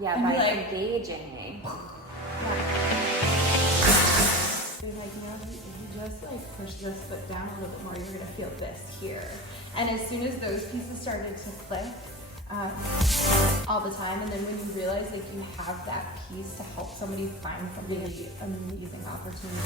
Yeah, and by like, engaging. They're like, if you just like push this foot down a little bit more, you're gonna feel this here. And as soon as those pieces started to click, all the time, and then when you realize like you have that piece to help somebody find some really amazing opportunity.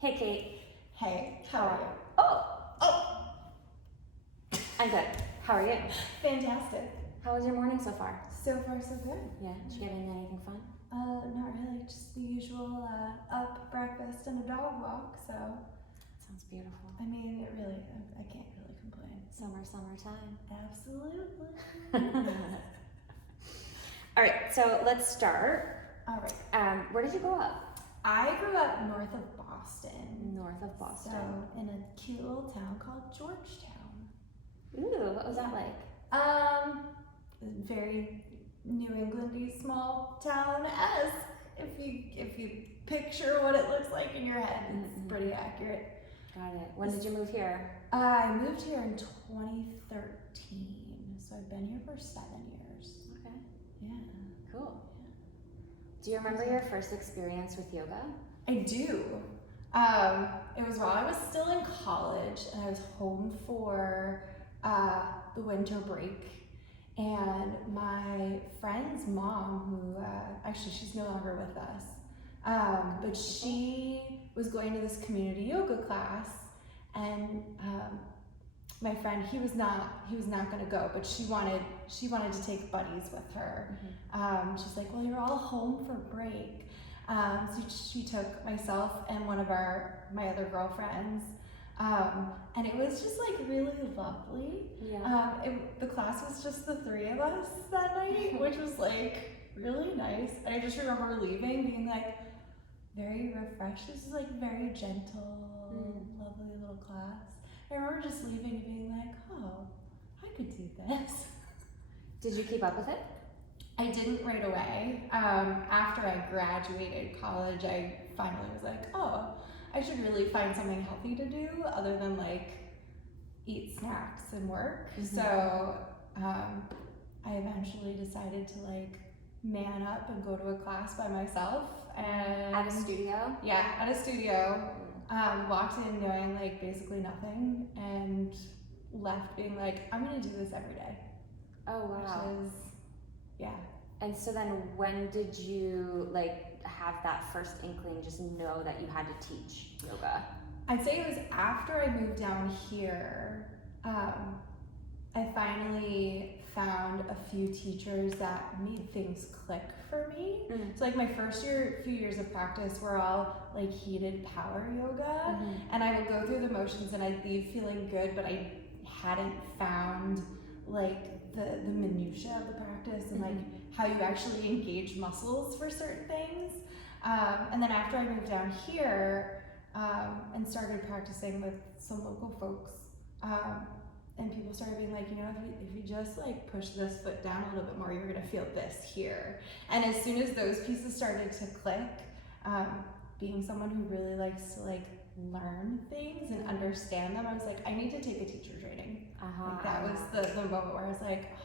Hey, Kate. Hey, how are you? Oh, I'm good. How are you? Fantastic. How was your morning so far? So far, so good. Yeah. Did you get into anything fun? Not really. Just the usual up, breakfast, and a dog walk. So. Sounds beautiful. I mean, it really. I can't really complain. Summertime. Absolutely. All right. So let's start. All right. Where did you grow up? I grew up north of Boston. North of Boston. So in a cute little town called Georgetown. Ooh, what was that like? Very New Englandy small town as if you picture what it looks like in your head, it's pretty accurate. Got it. When did you move here? I moved here in 2013, so I've been here for 7 years. Okay. Yeah. Cool. Do you remember your first experience with yoga? I do. It was while I was still in college, and I was home for the winter break. And my friend's mom, who actually she's no longer with us, but she was going to this community yoga class, and my friend, he was not going to go, but she wanted to take buddies with her. She's like, well, you're all home for break, so she took myself and one of my other girlfriends. And it was just like really lovely. Yeah. The class was just the three of us that night, which was like really nice. And I just remember leaving being like very refreshed. This is like very gentle, lovely little class. I remember just leaving and being like, oh, I could do this. Did you keep up with it? I didn't right away. After I graduated college, I finally was like, oh, I should really find something healthy to do other than like eat snacks and work. So I eventually decided to like man up and go to a class by myself. And at a studio? Yeah, at a studio. Walked in knowing like basically nothing and left being like, I'm gonna do this every day. Oh wow. Which is, yeah. And so then when did you like have that first inkling, just know that you had to teach yoga? I'd say it was after I moved down here. I finally found a few teachers that made things click for me. So like my first few years of practice were all like heated power yoga, and I would go through the motions and I'd leave feeling good, but I hadn't found like the minutia of the practice and like how you actually engage muscles for certain things. And then after I moved down here and started practicing with some local folks, and people started being like, if you just like push this foot down a little bit more, you're gonna feel this here. And as soon as those pieces started to click, being someone who really likes to like learn things and understand them, I was like, I need to take a teacher training. Like that was the moment where I was like, oh,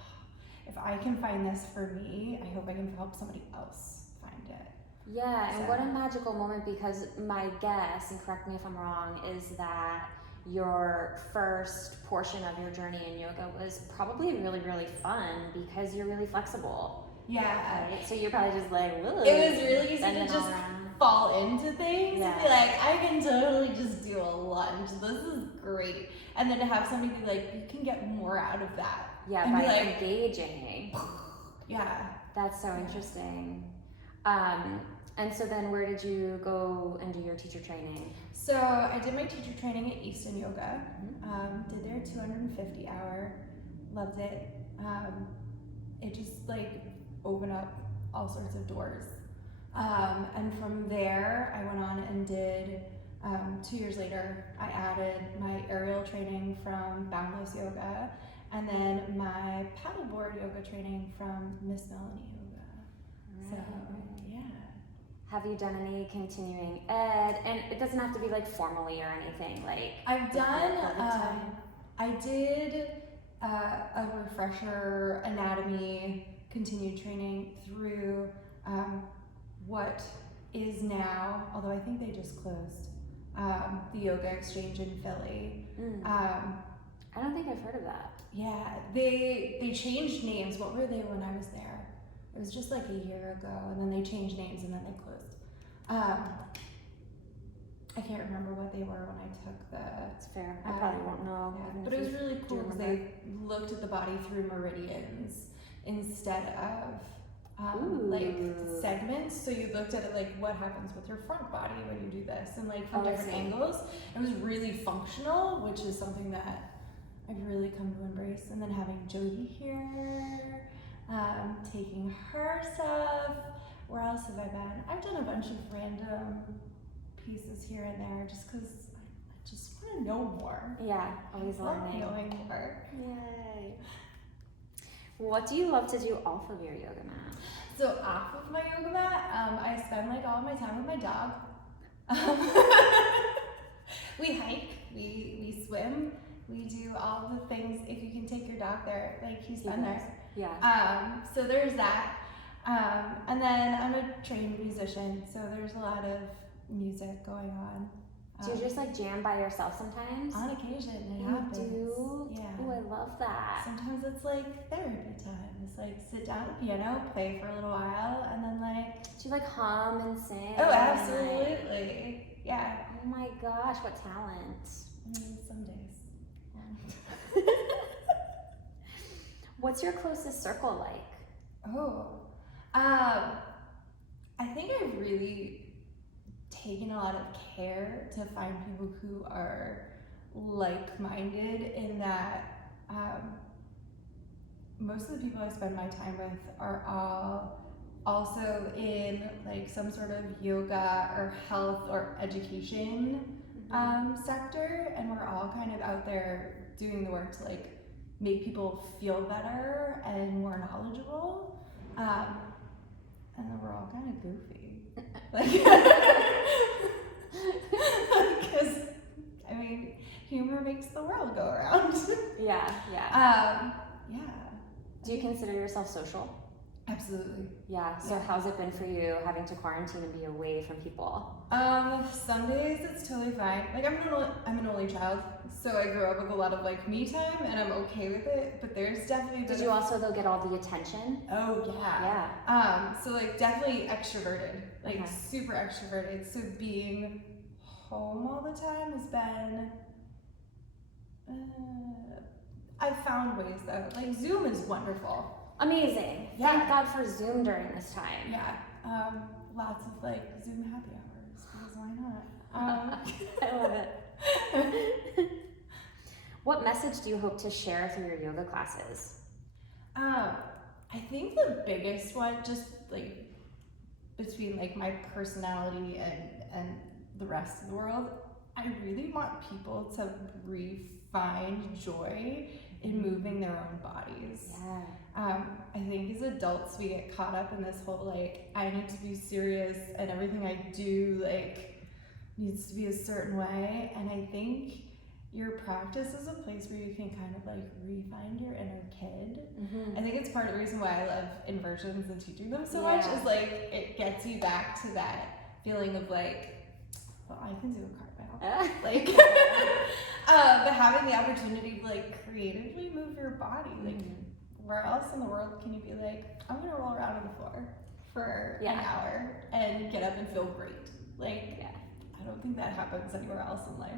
if I can find this for me, I hope I can help somebody else find it. Yeah, and what a magical moment, because my guess, and correct me if I'm wrong, is that your first portion of your journey in yoga was probably really, really fun because you're really flexible. Yeah. Right? So you're probably just like, whoa. It was really easy to just fall into things and be like, I can totally just do a lunge. This is great. And then to have somebody be like, you can get more out of that. Yeah, and by like, engaging. Yeah. That's so interesting. And so then where did you go and do your teacher training? So I did my teacher training at Easton Yoga. Did their 250 hour, loved it. It just like opened up all sorts of doors. And from there I went on and did, 2 years later, I added my aerial training from Boundless Yoga, and then my paddleboard yoga training from Miss Melanie Yoga. So yeah. Have you done any continuing ed? And it doesn't have to be like formally or anything. Like I've done. I did a refresher anatomy continued training through what is now, although I think they just closed, the Yoga Exchange in Philly. I don't think I've heard of that. Yeah, they changed names. What were they when I was there? It was just like a year ago, and then they changed names and then they closed. I can't remember what they were when I took the. That's fair. I probably won't know. Yeah, but it was really cool because they looked at the body through meridians instead of like segments. So you looked at it like what happens with your front body when you do this, and like from different angles. It was really functional, which is something that I've really come to embrace. And then having Jody here, taking her stuff. Where else have I been? I've done a bunch of random pieces here and there just because I just want to know more. Yeah, always learning. Knowing more. Yay. What do you love to do off of your yoga mat? So off of my yoga mat, I spend like all of my time with my dog. We hike, we swim, we do all the things. If you can take your dog there, like he's been there. Yeah. So there's that. And then I'm a trained musician, so there's a lot of music going on. Do you just like jam by yourself sometimes? On occasion, it you happens. Do? Yeah. Oh, I love that. Sometimes it's like therapy time. It's like sit down at the piano, play for a little while, and then like. Do you like hum and sing? Oh, absolutely. Yeah. Oh my gosh, what talent. Some days. What's your closest circle like? Oh. I think I've really taken a lot of care to find people who are like-minded in that most of the people I spend my time with are all also in like some sort of yoga or health or education sector, and we're all kind of out there doing the work to like make people feel better and more knowledgeable. And then we're all kind of goofy. Because, I mean, humor makes the world go around. Yeah. Yeah. Do you consider yourself social? Absolutely. Yeah. So how's it been for you having to quarantine and be away from people? Some days it's totally fine. Like I'm an only child, so I grew up with a lot of like me time, and I'm okay with it. But there's definitely. Did you also though get all the attention? Oh yeah. Yeah. So like definitely extroverted, like super extroverted. So being home all the time has been. I've found ways though. Like Zoom is wonderful. Amazing. Yeah. Thank God for Zoom during this time. Yeah. Lots of like Zoom happy hours, because why not? I love it. What message do you hope to share through your yoga classes? I think the biggest one, just like between like my personality and the rest of the world, I really want people to find joy in moving their own bodies. Yeah. I think as adults we get caught up in this whole like I need to be serious and everything I do like needs to be a certain way, and I think your practice is a place where you can kind of like re-find your inner kid. I think it's part of the reason why I love inversions and teaching them so much is like it gets you back to that feeling of like, well, I can do a cartwheel. Like but having the opportunity to like creatively move your body, like where else in the world can you be like, I'm gonna roll around on the floor for an hour and get up and feel great? Like I don't think that happens anywhere else in life.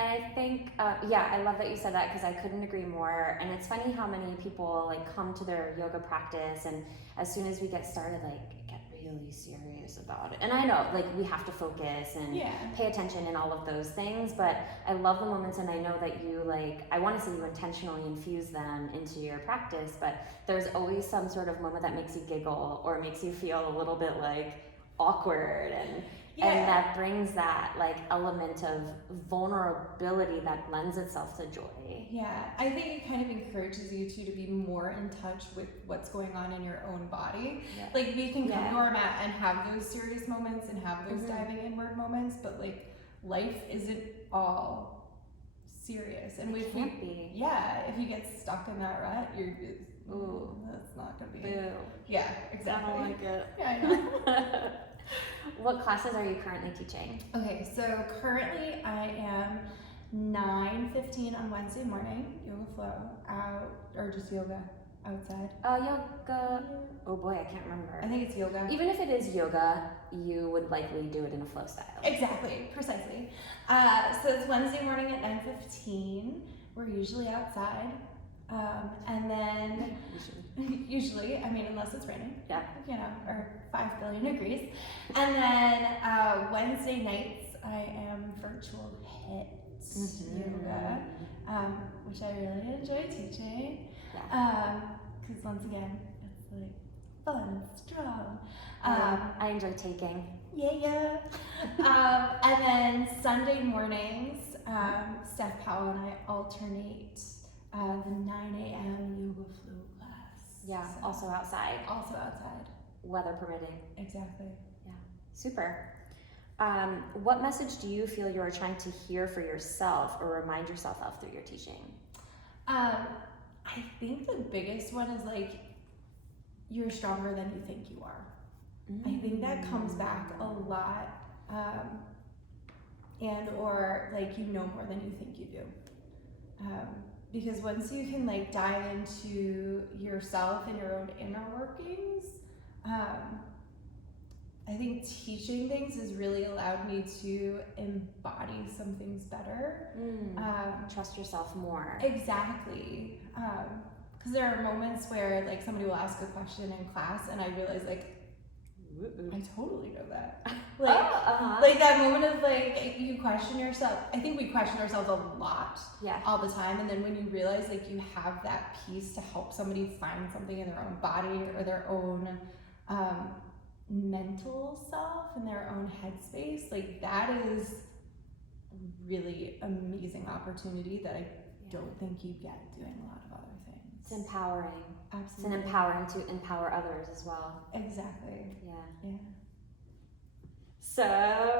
And I think, I love that you said that because I couldn't agree more. And it's funny how many people like come to their yoga practice, and as soon as we get started, like get really serious about it. And I know like we have to focus and pay attention and all of those things, but I love the moments, and I know that you like, I want to say you intentionally infuse them into your practice, but there's always some sort of moment that makes you giggle or makes you feel a little bit like awkward, and And that brings that like element of vulnerability that lends itself to joy. Yeah, I think it kind of encourages you to be more in touch with what's going on in your own body. Yeah. Like we can come to our mat and have those serious moments and have those diving inward moments, but like life isn't all serious. And it can't be. Yeah, if you get stuck in that rut, ooh, that's not gonna be. Boo. Yeah, exactly. I don't like it. Yeah, I know. What classes are you currently teaching? Okay, so currently I am 9:15 on Wednesday morning, yoga flow out, or just yoga outside. Yoga. Oh boy, I can't remember. I think it's yoga. Even if it is yoga, you would likely do it in a flow style. Exactly, precisely. So it's Wednesday morning at 9:15. We're usually outside. And then usually, I mean, unless it's raining, you know, or 5 billion degrees. And then Wednesday nights, I am virtual HIIT yoga, which I really enjoy teaching. Because once again, it's like fun and strong. I enjoy taking. Yeah. And then Sunday mornings, Steph Powell and I alternate the 9 a.m. yoga flow class. Yeah, so also outside. Also outside. Weather permitting. Exactly. Yeah, super. What message do you feel you are trying to hear for yourself or remind yourself of through your teaching? I think the biggest one is like, you're stronger than you think you are. I think that comes back a lot. And or like, you know more than you think you do. Because once you can like dive into yourself and your own inner workings, I think teaching things has really allowed me to embody some things better. Trust yourself more. Exactly. Because there are moments where like somebody will ask a question in class and I realize like, I totally know that. Like, like that moment of like, you question yourself. I think we question ourselves a lot all the time. And then when you realize like you have that piece to help somebody find something in their own body or their own mental self and their own headspace, like that is a really amazing opportunity that I don't think you get doing a lot of other things. It's empowering. Absolutely. It's empowering to empower others as well. Exactly. Yeah. So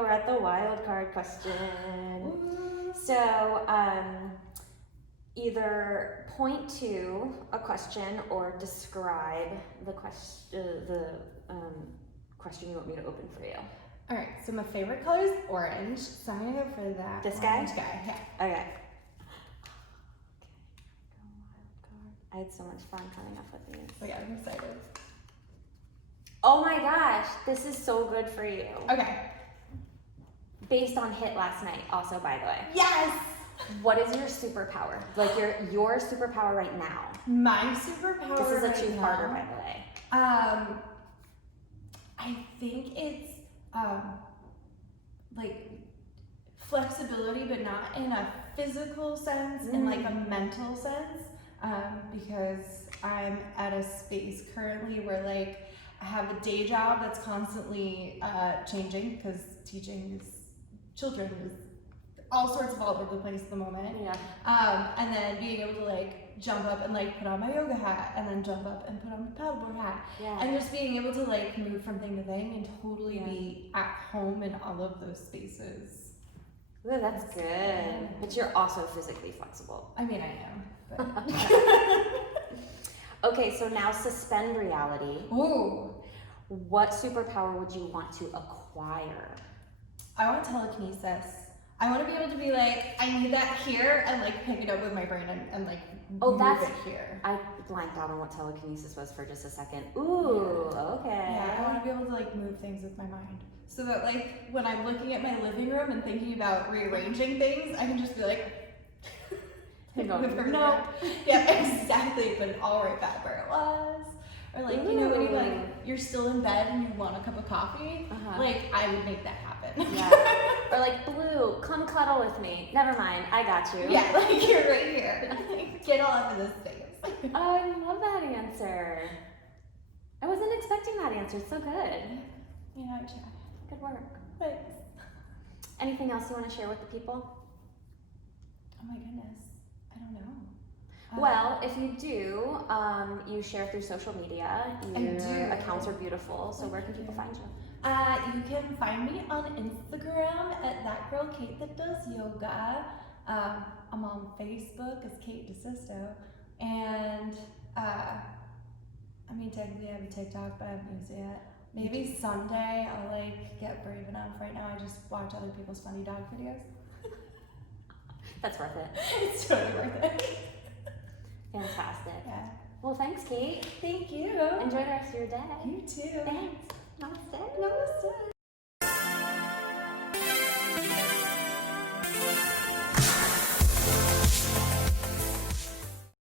we're at the wildcard question. Ooh. So either point to a question or describe the question you want me to open for you. All right. So my favorite color is orange. So I'm gonna go for that. This guy? Orange guy. Yeah. Okay. I had so much fun coming up with these. Oh yeah, I'm excited. Oh my gosh, this is so good for you. Okay. Based on HIIT last night, also, by the way. Yes! What is your superpower? Like your superpower right now? My superpower This is a right two-parter, now, by the way. I think it's like flexibility, but not in a physical sense, in like a mental sense. Because I'm at a space currently where like I have a day job that's constantly changing because teaching children is all sorts of all over the place at the moment. Yeah. And then being able to like jump up and like put on my yoga hat and then jump up and put on my paddleboard hat. Yeah. And just being able to like move from thing to thing and totally be at home in all of those spaces. Ooh, that's good. But you're also physically flexible. I mean, I am. But Okay, so now suspend reality. ooh. What superpower would you want to acquire? I want telekinesis. I want to be able to be like, I need that here and like pick it up with my brain and like move it here. I blanked out on what telekinesis was for just a second. Ooh, okay. Yeah, I want to be able to like move things with my mind. So that like when I'm looking at my living room and thinking about rearranging things, I can just be like, no. Yeah, exactly. Put it all right back where it was. Or like, you know, when you like you're still in bed and you want a cup of coffee, like I would make that happen. Yeah. Or like, Blue, come cuddle with me. Never mind, I got you. Yeah, like you're right here. Get all up in this space. Oh, I love that answer. I wasn't expecting that answer. It's so good. You know, I try. Good work. Thanks. Anything else you want to share with the people? Oh my goodness. I don't know. Well, if you do, you share through social media. Your accounts are beautiful. So where can people find you? You can find me on Instagram at that girl Kate that does yoga. I'm on Facebook as Kate DeSisto, and I mean technically I have a TikTok, but I haven't used it yet. Maybe someday I'll like get brave enough. Right now I just watch other people's funny dog videos. That's worth it. It's totally worth it. Fantastic. Yeah. Well, thanks, Kate. Thank you. Enjoy the rest of your day. You too. Thanks. Namaste. Namaste.